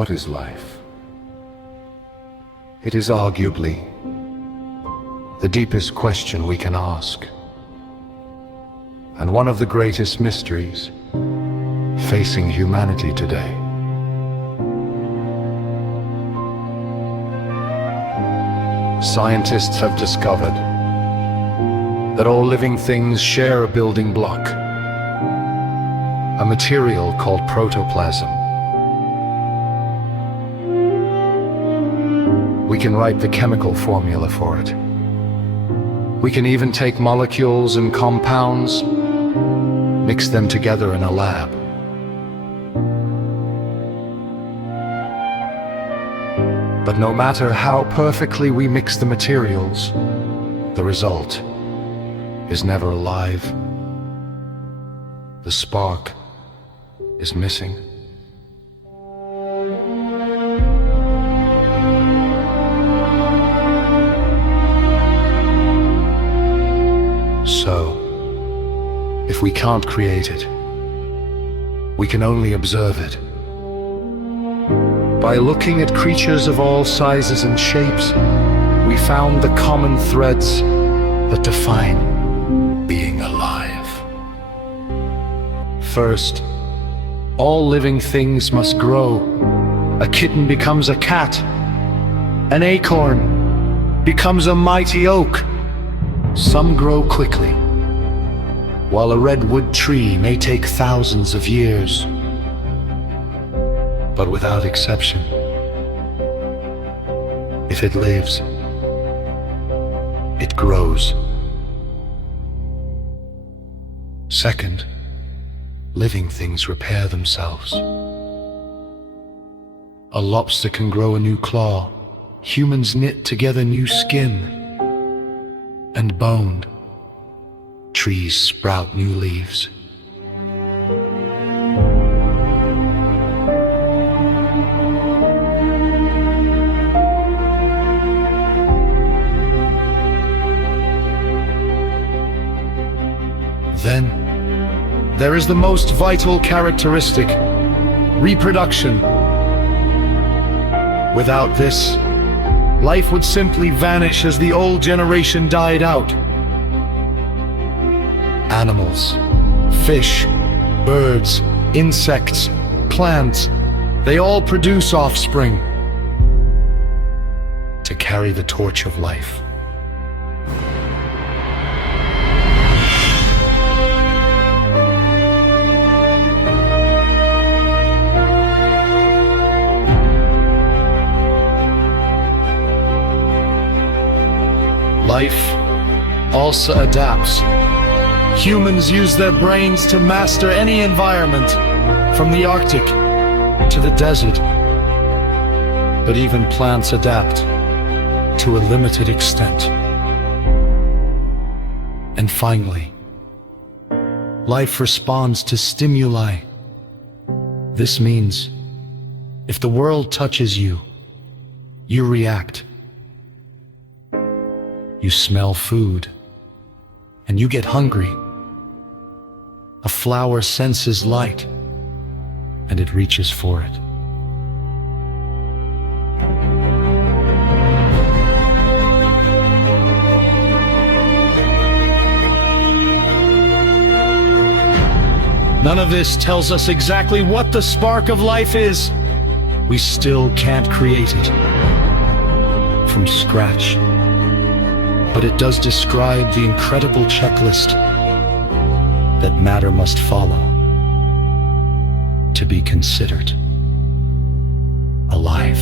What is life? It is arguably the deepest question we can ask, and one of the greatest mysteries facing humanity today. Scientists have discovered that all living things share a building block, a material called protoplasm. We can write the chemical formula for it. We can even take molecules and compounds, mix them together in a lab. But no matter how perfectly we mix the materials, the result is never alive. The spark is missing. So, if we can't create it, we can only observe it. By looking at creatures of all sizes and shapes, we found the common threads that define being alive. First, all living things must grow. A kitten becomes a cat. An acorn becomes a mighty oak. Some grow quickly, while a redwood tree may take thousands of years. But without exception, if it lives, it grows. Second, living things repair themselves. A lobster can grow a new claw. Humans knit together new skin and bone. Trees sprout new leaves. Then, there is the most vital characteristic, reproduction. Without this, life would simply vanish as the old generation died out. Animals, fish, birds, insects, plants, they all produce offspring to carry the torch of life. Life also adapts. Humans use their brains to master any environment, from the Arctic to the desert. But even plants adapt to a limited extent. And finally, life responds to stimuli. This means, if the world touches you, you react. You smell food, and you get hungry. A flower senses light, and it reaches for it. None of this tells us exactly what the spark of life is. We still can't create it from scratch. But it does describe the incredible checklist that matter must follow to be considered alive.